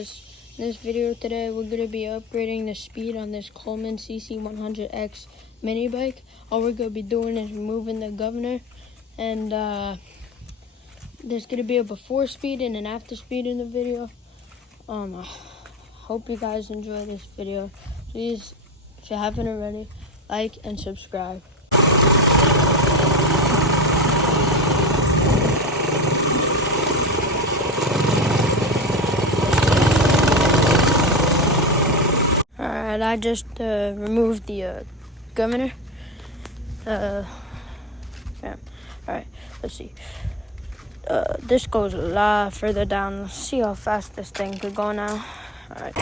guys, in this video today we're going to be upgrading the speed on this Coleman CC100X mini bike. All we're going to be doing is removing the governor, and there's going to be a before speed and an after speed in the video. I hope you guys enjoy this video. Please, if you haven't already, like and subscribe. Alright, I just removed the governor. Yeah. Alright, let's see. This goes a lot further down. Let's see how fast this thing could go now. Alright.